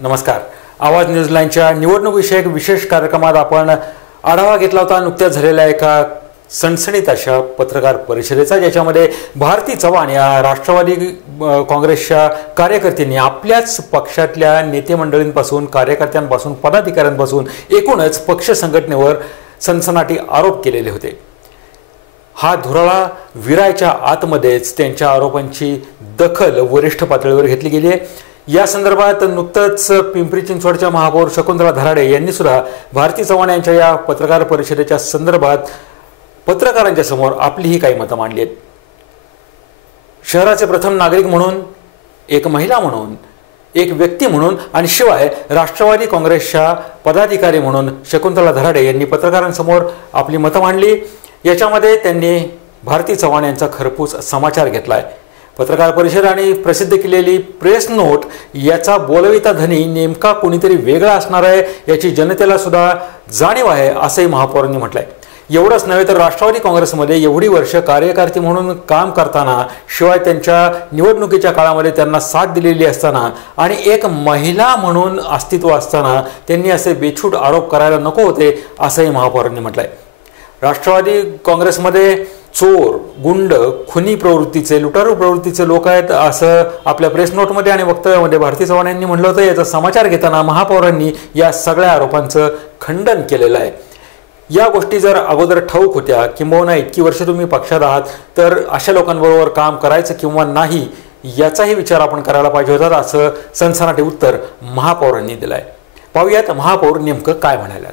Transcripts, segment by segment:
नमस्कार. आवाज न्यूजलाईनच्या निवडणूकविषयक विशेष कार्यक्रमात आपण आढावा घेतला होता नुकत्याच झालेल्या एका सणसणीत अशा पत्रकार परिषदेचा, ज्याच्यामध्ये भारती चव्हाण या राष्ट्रवादी काँग्रेसच्या कार्यकर्त्यांनी आपल्याच पक्षातल्या नेते मंडळींपासून, कार्यकर्त्यांपासून, पदाधिकाऱ्यांपासून एकूणच पक्ष संघटनेवर सनसनाटी आरोप केलेले होते. हा धुराळा विरायच्या आतमध्येच त्यांच्या आरोपांची दखल वरिष्ठ पातळीवर घेतली गेली आहे. या संदर्भात नुकतंच पिंपरी चिंचवडच्या महापौर शकुंतला धराडे यांनी सुद्धा भारती चव्हाण यांच्या या पत्रकार परिषदेच्या संदर्भात पत्रकारांच्या समोर आपलीही काही मतं मांडली आहेत. शहराचे प्रथम नागरिक म्हणून, एक महिला म्हणून, एक व्यक्ती म्हणून आणि शिवाय राष्ट्रवादी काँग्रेसच्या पदाधिकारी म्हणून शकुंतला धराडे यांनी पत्रकारांसमोर आपली मतं मांडली. याच्यामध्ये त्यांनी भारती चव्हाण यांचा खरपूस समाचार घेतलाय. पत्रकार परिषद आणि प्रसिद्ध केलेली प्रेस नोट याचा बोलविता धनी नेमका कोणीतरी वेगळा असणार आहे याची जनतेला सुद्धा जाणीव आहे, असंही महापौरांनी म्हटलंय. एवढंच नव्हे तर राष्ट्रवादी काँग्रेसमध्ये एवढी वर्ष कार्यकर्ते म्हणून काम करताना, शिवाय त्यांच्या निवडणुकीच्या काळामध्ये त्यांना साथ दिलेली असताना आणि एक महिला म्हणून अस्तित्व असताना त्यांनी असे बेछूट आरोप करायला नको होते, असंही महापौरांनी म्हटलंय. राष्ट्रवादी काँग्रेसमध्ये चोर, गुंड, खुनी प्रवृत्तीचे, लुटारू प्रवृत्तीचे लोक आहेत, असं आपल्या प्रेस नोटमध्ये आणि वक्तव्यामध्ये भारती चव्हाण यांनी म्हटलं होतं. याचा समाचार घेताना महापौरांनी या सगळ्या आरोपांचं खंडन केलेलं आहे. या गोष्टी जर अगोदर ठाऊक होत्या, किंबहुना इतकी वर्ष तुम्ही पक्षात आहात, तर अशा लोकांबरोबर काम करायचं किंवा नाही याचाही विचार आपण करायला पाहिजे होता, असं सनसनाटी उत्तर महापौरांनी दिलंय. पाहूयात महापौर नेमकं काय म्हणाल्यात.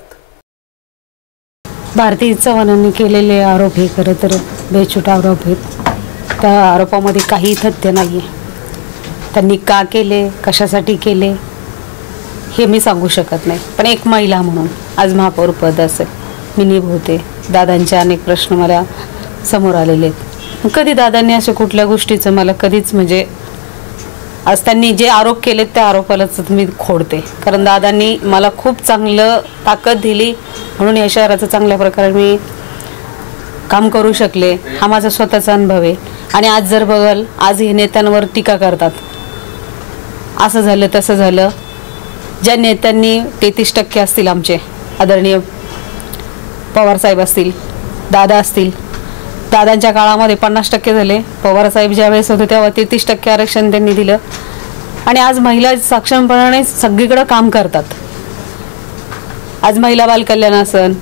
भारती चव्हाणांनी केलेले आरोप हे खरं तर बेछूट आरोप आहेत. त्या आरोपामध्ये काही तथ्य नाही आहे. त्यांनी का केले, कशासाठी केले हे मी सांगू शकत नाही. पण एक महिला म्हणून आज महापौर पद असेल मी निभवते. दादांचे अनेक प्रश्न मला समोर आलेले आहेत. कधी दादांनी अशा कुठल्या गोष्टीचं मला कधीच म्हणजे आज त्यांनी जे आरोप केलेत त्या आरोपालाच मी खोडते. कारण दादांनी मला खूप चांगलं ताकद दिली म्हणून या शहराचं चांगल्या प्रकारे मी काम करू शकले. हा माझा स्वतःचा अनुभव आहे. आणि आज जर बघाल, आज हे नेत्यांवर टीका करतात, असं झालं तसं झालं. ज्या नेत्यांनी 33% असतील, आमचे आदरणीय पवारसाहेब असतील, दादा असतील, दादांच्या काळामध्ये 50% झाले. पवारसाहेब ज्यावेळेस होते तेव्हा 33% आरक्षण त्यांनी दिलं. आणि आज महिला सक्षमपणाने सगळीकडे काम करतात. आज महिला बाल कल्याण असन,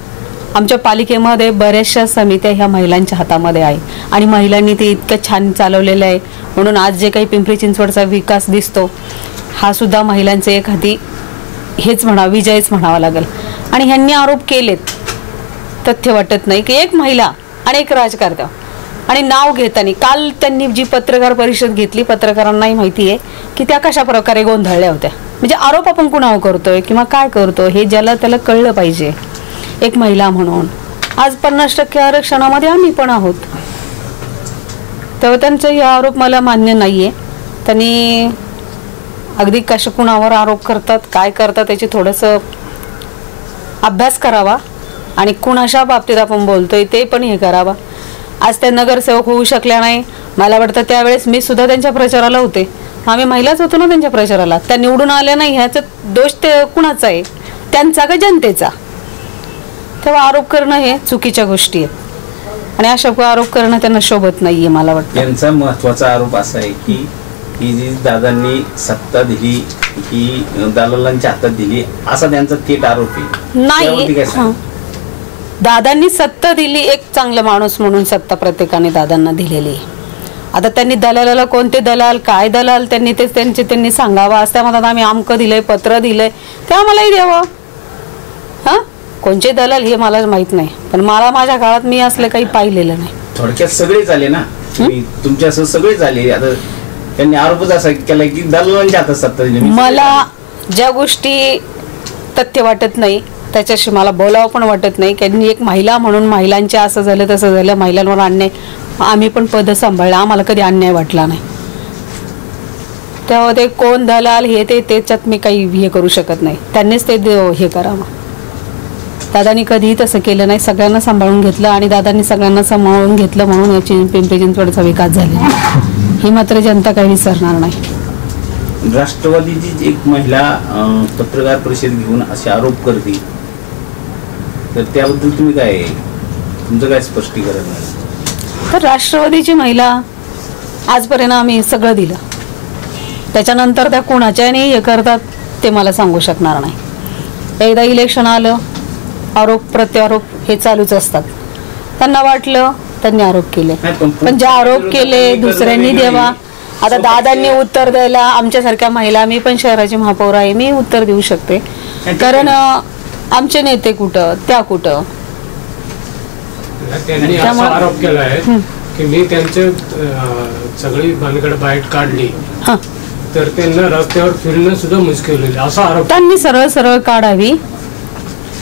आमच्या पालिकेमध्ये बऱ्याचशा समित्या ह्या महिलांच्या हातामध्ये आहे आणि महिलांनी ते इतकं छान चालवलेलं आहे. म्हणून आज जे काही पिंपरी चिंचवडचा विकास दिसतो हा सुद्धा महिलांचे एक हाती हेच म्हणा, विजयच म्हणावा लागेल. आणि ह्यांनी आरोप केलेत, तथ्य वाटत नाही की एक महिला आणि एक राजकारत्या आणि नाव घेताना काल त्यांनी जी पत्रकार परिषद घेतली, पत्रकारांनाही माहिती आहे की त्या कशा प्रकारे गोंधळल्या होत्या. म्हणजे आरोप आपण कुणावर करतोय किंवा काय करतो हे ज्याला त्याला कळलं पाहिजे. एक महिला म्हणून आज 50% आरक्षणामध्ये आम्ही पण आहोत, तेव्हा त्यांचा हे आरोप मला मान्य नाहीये. त्यांनी अगदी कशा कुणावर आरोप करतात, काय करतात याची थोडंसं अभ्यास करावा आणि कुणाच्या बाबतीत आपण बोलतोय ते पण हे करावा. आज त्या नगरसेवक होऊ शकल्या नाही. मला वाटतं त्यावेळेस मी सुद्धा त्यांच्या प्रचाराला होते. आम्ही महिलाच होतो ना त्यांच्या प्रचाराला. त्या निवडून आल्या नाही ह्याचा दोष ते कुणाचा आहे, त्यांचा का जनतेचा? तेव्हा आरोप करणं हे चुकीच्या गोष्टी आहेत आणि अशा आरोप करणं त्यांना शोभत नाहीये. मला वाटतं यांचा महत्वाचा आरोप असा आहे की ही जी दादांनी सत्ता दिली ही दलालांच्या हातात दिली, असा त्यांचा थेट आरोप आहे. नाही, दादांनी सत्ता दिली, एक चांगला माणूस म्हणून सत्ता प्रत्येकाने दादांना दिलेली आहे. आता त्यांनी दलालाला कोणते दलाल, काय दलाल, त्यांनी ते त्यांनी सांगावा. आज त्या म्हणतात आम्ही आमकं दिलंय, पत्र दिलंय, ते आम्हालाही द्यावं. हां, कोणते दलाल हे मला माहित नाही, पण मला माझ्या काळात मी असलं काही पाहिलेलं नाही. थोडक्यात सगळे झाले ना, तुमच्यासह सगळे झाले. आता त्यांनी आरोपच असा केला की दलालांच्या हातात सत्ता दिली. मला ज्या गोष्टी तथ्य वाटत नाही त्याच्याशी मला बोलावं पण वाटत नाही. त्यांनी एक महिला म्हणून महिलांच्या असं झालं तसं झालं, महिलांवर अन्याय, आम्ही पण पद सांभाळलं, आम्हाला कधी अन्याय वाटला नाही. तेव्हा ते कोण दलाल हे ते त्याच्यात मी काही हे करू शकत नाही. त्यांनीच ते हे करावं. दादांनी कधीही तसं केलं नाही. सगळ्यांना सांभाळून घेतलं आणि दादांनी सगळ्यांना सांभाळून घेतलं म्हणून याची पिंपरी चिंचवडचा विकास झाला. ही मात्र जनता काही विसरणार नाही. राष्ट्रवादीची एक महिला पत्रकार परिषद घेऊन असे आरोप करते, तर त्याबद्दल तुम्ही काय, तुमचं काय स्पष्टीकरण आहे? तर राष्ट्रवादीची महिला आजपर्यंत आम्ही सगळं दिलं, त्याच्यानंतर त्या कोणाच्याने हे करतात ते मला सांगू शकणार नाही. एकदा इलेक्शन आलं, आरोप प्रत्यारोप हे चालूच असतात. त्यांना वाटलं त्यांनी आरोप केले, पण जे आरोप केले दुसऱ्यांनी द्यावा. आता दादांनी उत्तर द्यायला, आमच्यासारख्या महिला, मी पण शहराची महापौर आहे, मी उत्तर देऊ शकते, कारण आमचे नेते कुठं त्या कुठं. त्यांनी असा आरोप केला आहे की मी त्यांचे सगळी भानगड बाहेर काढली तर त्यांना रस्त्यावर फिरणं सुद्धा मुश्किल होईल असा आरोप. त्यांनी सरळ सरळ काढावी,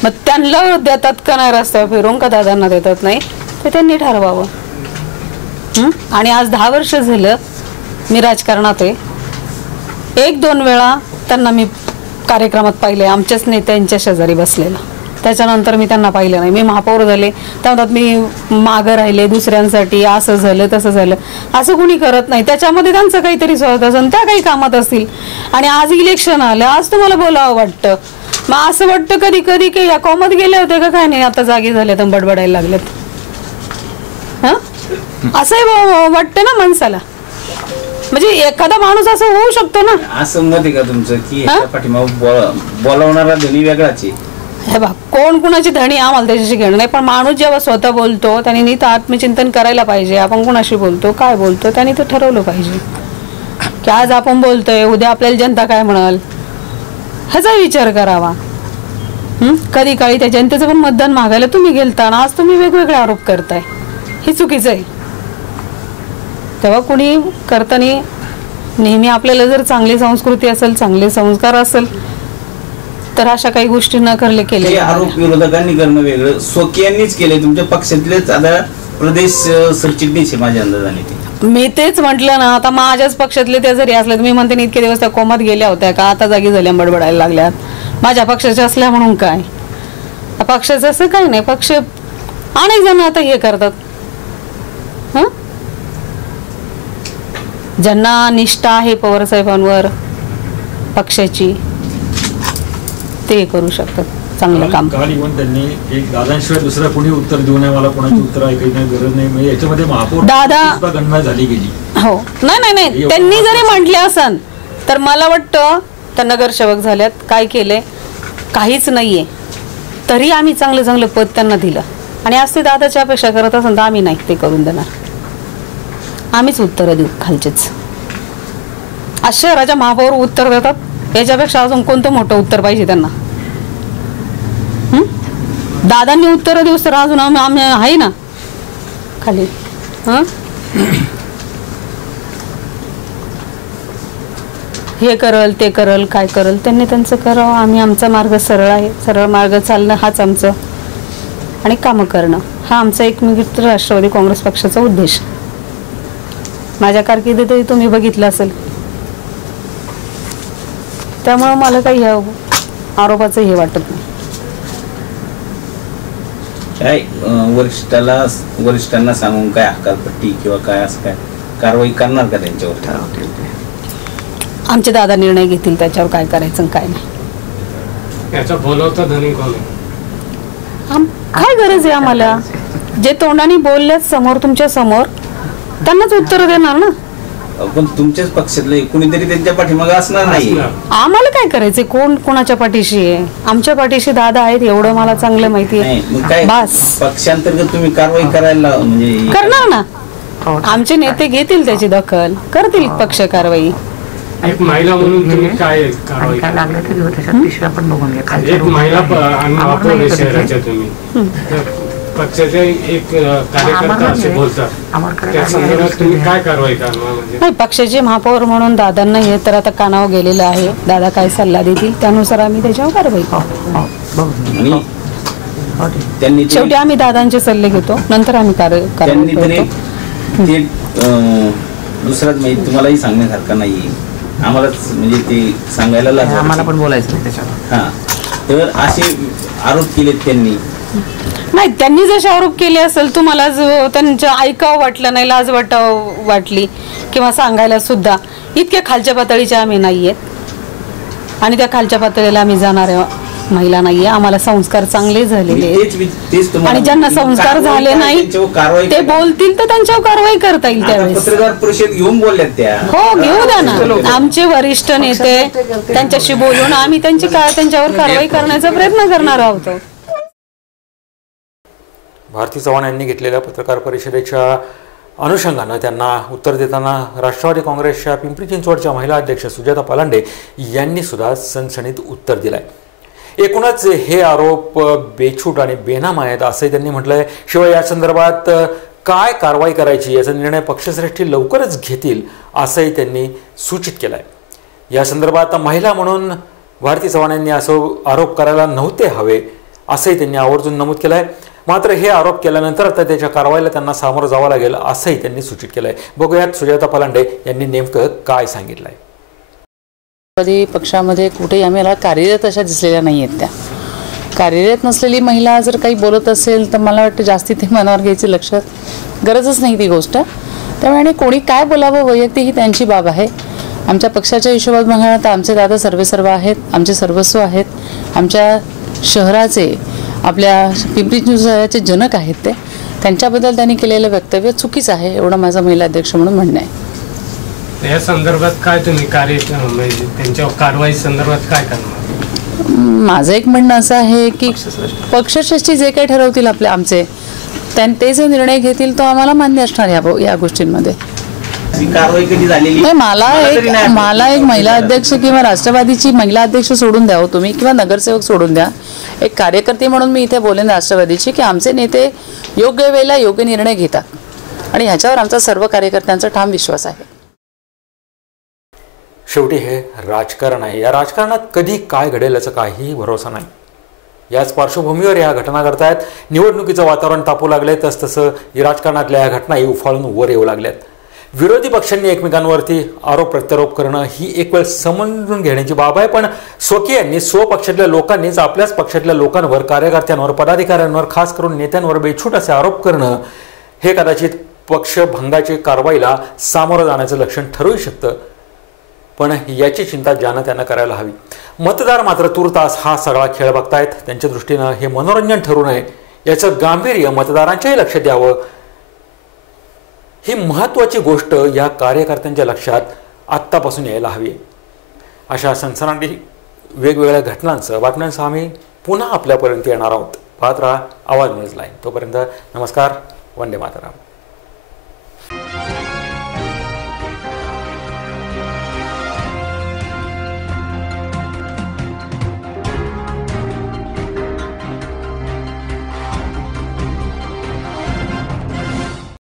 मग त्यांना देतात का नाही रस्त्यावर फिरून, का दादांना देतात नाही ते त्यांनी ठरवावं. आणि आज 10 वर्ष झालं मी राजकारणात आहे. 1-2 वेळा त्यांना मी कार्यक्रमात पाहिले, आमच्याच नेत्यांच्या शेजारी बसलेला. त्याच्यानंतर मी त्यांना पाहिलं नाही. मी महापौर झाले त्यामुळे मी मागं राहिले दुसऱ्यांसाठी, असं झालं तसं झालं, असं कुणी करत नाही. त्याच्यामध्ये त्यांचं काहीतरी स्वार्थ असेल, त्या काही कामात असतील. आणि आज इलेक्शन आलं, आज तुम्हाला बोलावं वाटतं. मग असं वाटतं कधी कधी की या कॉमत गेले होते का काय नाही, आता जागी झाले तर बडबडायला लागलेत. असंही वाटतं ना माणसाला. म्हणजे एखादा माणूस असं होऊ शकतो ना. असं मत आहे का तुमचं की पाठीमागं बोलावणारा धनी वेगळाच आहे? हे बघ, कोण कुणाची धणी आम्हाला त्याच्याशी घेणं नाही, पण माणूस जेव्हा स्वतः बोलतो त्याने नीट आत्मचिंतन करायला पाहिजे. आपण कुणाशी बोलतो, काय बोलतो, त्याने ते ठरवलं पाहिजे की आज आपण बोलतोय, उद्या आपल्याला जनता काय म्हणाल ह्याचा विचार करावा. कधी काळी त्या जनतेचं पण मतदान मागायला तुम्ही गेलता ना, आज तुम्ही वेगवेगळे आरोप करताय, हे चुकीचं आहे. तेव्हा कुणी करताना नेहमी आपल्याला जर चांगली संस्कृती असेल, चांगले संस्कार असेल, तर अशा काही गोष्टी न करले केले. आरोप विरोधकांनी करणं वेगळं, स्वकीयांनीच केले. तुमच्या पक्षातलेच आता प्रदेश सरचिटणीस आहे माझ्या अंदाजाने. मी तेच म्हटलं ना, आता माझ्याच पक्षातले ते जरी असले तर मी म्हणते इतके दिवस त्या कोमात गेल्या होत्या का, आता जागी झाल्या बडबडायला लागल्यात. माझ्या पक्षाच्या असल्या म्हणून काय, पक्षाचं असं काही नाही. पक्ष अनेक जण आता हे करतात, ज्यांना निष्ठा आहे पवार साहेबांवर पक्षाची, ते करू शकतात चांगलं काम. काल इव्हन त्यांनी एक दादांशिवाय दुसरा कोणी उत्तर देऊ नये, मला कोणाची उत्तर ऐकायची गरज नाही, म्हणजे याच्यामध्ये महापौर दादा गणना झाली गेली. हो, नाही त्यांनी जरी म्हटले असन तर मला वाटतं त्या नगरसेवक झाल्यात, काय केलंय काहीच नाहीये, तरी आम्ही चांगलं चांगलं पद त्यांना दिलं. आणि आज ते दादाची अपेक्षा करत असेल तर आम्ही नाही ते करून देणार, आम्हीच उत्तर देऊ खालचेच. आज शहराच्या महापौर उत्तर देतात, याच्यापेक्षा अजून कोणतं मोठं उत्तर पाहिजे त्यांना? दादांनी उत्तर देऊ तर अजून आम्ही आहे ना खाली. हे करल ते करल काय करल त्यांनी त्यांचं करावं, आम्ही आमचा मार्ग सरळ आहे, सरळ मार्ग चालणं हाच आमचं, आणि कामं करणं हा आमचा एकमेव राष्ट्रवादी काँग्रेस पक्षाचा उद्देश. माझ्या कारकिर्दीतही तुम्ही बघितलं असेल, त्यामुळे मला काही आरोपाचं हे वाटत नाही. काय वरिष्ठांना सांगून काय हकालपट्टी किंवा काय असं काय कारवाई करणार का त्यांच्यावर? आमचे दादा निर्णय घेतील त्याच्यावर काय करायचं काय नाही. याचा बोलवता धनी कोण? काय गरज आहे आम्हाला? जे तोंडाने बोलल्यात समोर तुमच्या समोर त्यांनाच उत्तर देणार ना. पण तुमच्याच पक्षातले कुणीतरी त्यांच्या पाठीमागे असणार नाही. आम्हाला काय करायचंय कोण कोणाच्या पाठीशी आहे? आमच्या पाठीशी दादा आहेत एवढं मला चांगलं माहिती आहे. बस पक्षांतर्गत तुम्ही कारवाई करायला म्हणजे करणार ना, आमचे नेते घेतील त्याची दखल, करतील पक्ष कारवाई. एक महिला म्हणून तुम्ही काय कारवाई लागले तरी पण बघून घ्या. एक महिला शहराच्या तुम्ही पक्षाचे एक कार्यकर्ता असे बोलतात, त्या संदर्भात तुम्ही काय कारवाई करणार? नाही, पक्षाचे महापौर म्हणून दादांना हे तर आता कानावर गेलेलं आहे, दादा काय सल्ला देतील त्यानुसार आम्ही त्याच्यावर कारवाई करू. शेवटी आम्ही दादांचे सल्ले घेतो, नंतर आम्ही कारवाई करतो. दुसराच माहिती तुम्हालाही सांगण्यासारखं नाही, आम्हालाच म्हणजे ते सांगायला आम्हाला पण बोलायचं त्याच्यावर. हा, तर असे आरोप केलेत त्यांनी, नाही, त्यांनी जसे आरोप केले असेल तुम्हाला त्यांचं ऐकावं वाटलं नाही, लाज वाटली किंवा सांगायला सुद्धा, इतक्या खालच्या पातळीच्या आम्ही नाही आहेत आणि त्या खालच्या पातळीला आम्ही जाणाऱ्या महिला नाहीये. आम्हाला संस्कार चांगले झालेले आहेत आणि ज्यांना संस्कार झाले नाही ते बोलतील तर त्यांच्यावर कारवाई करता येईल त्यावेळेस. पत्रकार परिषद घेऊन बोलल्यात त्या. हो, घेऊ द्या ना. आमचे वरिष्ठ नेते त्यांच्याशी बोलून आम्ही त्यांच्यावर कारवाई करण्याचा प्रयत्न करणार आहोत. भारती चव्हाण यांनी घेतलेल्या पत्रकार परिषदेच्या अनुषंगानं त्यांना उत्तर देताना राष्ट्रवादी काँग्रेसच्या पिंपरी चिंचवडच्या महिला अध्यक्ष सुजाता पलांडे यांनी सुद्धा सणसणीत उत्तर दिलंय. एकूणच हे आरोप बेछूट आणि बेनाम आहेत असंही त्यांनी म्हटलंय. शिवाय या संदर्भात काय कारवाई करायची याचा निर्णय पक्षश्रेष्ठी लवकरच घेतील असंही त्यांनी सूचित केलंय. या संदर्भात महिला म्हणून भारती चव्हाण यांनी असं आरोप करायला नव्हते हवे असंही त्यांनी आवर्जून नमूद केलंय. मात्र हे आरोप केल्यानंतर आता त्याच्या कारवाईला त्यांना सामोरं जावं लागेल असंही त्यांनी सूचित केलंय. बघूयात सुजाता पलांडे यांनी नेमकं काय सांगितलंय. पक्षामध्ये कुठेही आम्हाला कार्यरत अशा दिसलेल्या नाही आहेत. त्या कार्यरत नसलेली महिला जर काही बोलत असेल तर मला वाटतं जास्ती ते मनावर घ्यायची गरजच नाही ती गोष्ट. त्यामुळे कोणी काय बोलावं वैयक्तिक ही त्यांची बाब आहे. आमच्या पक्षाच्या हिशोबात बघा तर आमचे दादा सर्वेसर्व आहेत, आमचे सर्वस्व आहेत, आमच्या शहराचे आपल्या पिंपरी चिंचवडचे जनक आहेत. ते त्यांच्याबद्दल त्यांनी केलेलं वक्तव्य चुकीचं आहे एवढं माझं महिला अध्यक्ष म्हणून म्हणणं आहे. या संदर्भात काय तुम्ही म्हणजे त्यांच्या कारवाई संदर्भात काय करणार? माझं एक म्हणणं असं आहे की पक्षश्रेष्ठी जे काही ठरवतील आमचे ते जे निर्णय घेतील तो आम्हाला मान्य असणार या गोष्टींमध्ये. कारवाई कधी झालेली? मला एक महिला अध्यक्ष किंवा राष्ट्रवादीची महिला अध्यक्ष सोडून द्या तुम्ही किंवा नगरसेवक सोडून द्या. एक कार्यकर्ते म्हणून मी इथे बोलेन राष्ट्रवादीची की आमचे नेते योग्य वेळेला योग्य निर्णय घेतात आणि ह्याच्यावर आमचा सर्व कार्यकर्त्यांचा ठाम विश्वास आहे. शेवटी हे राजकारण आहे. या राजकारणात कधी काय घडेल याचा काहीही भरोसा नाही. याच पार्श्वभूमीवर या घटना घडतायत. निवडणुकीचं वातावरण तापू लागले तसतसं राजकारणातल्या या घटनाही उफाळून वर येऊ लागल्यात. विरोधी पक्षांनी एकमेकांवरती आरोप प्रत्यारोप करणं ही एक वेळ समजून घेण्याची बाब आहे. पण स्वकीयांनी स्वपक्षातल्या लोकांनीच आपल्याच पक्षातल्या लोकांवर, कार्यकर्त्यांवर, पदाधिकाऱ्यांवर, खास करून नेत्यांवर बेछूट असे आरोप करणं हे कदाचित पक्षभंगाची कारवाईला सामोरं जाण्याचं लक्षण ठरू शकतं. पण याची चिंता ज्यानं त्यानं करायला हवी. मतदार मात्र तूर्तास हा सगळा खेळ बघतायत. त्यांच्या दृष्टीनं हे मनोरंजन ठरू नये याचं गांभीर्य मतदारांच्याही लक्षात यावं. ही महत्त्वाची गोष्ट या कार्यकर्त्यांच्या लक्षात आत्तापासून यायला हवी. अशा सनसनाटी वेगवेगळ्या घटनांचं बातम्यांसह आम्ही पुन्हा आपल्यापर्यंत येणार आहोत. पाहत राहा आवाज न्यूज लाईन. तोपर्यंत नमस्कार. वंदे मातरम.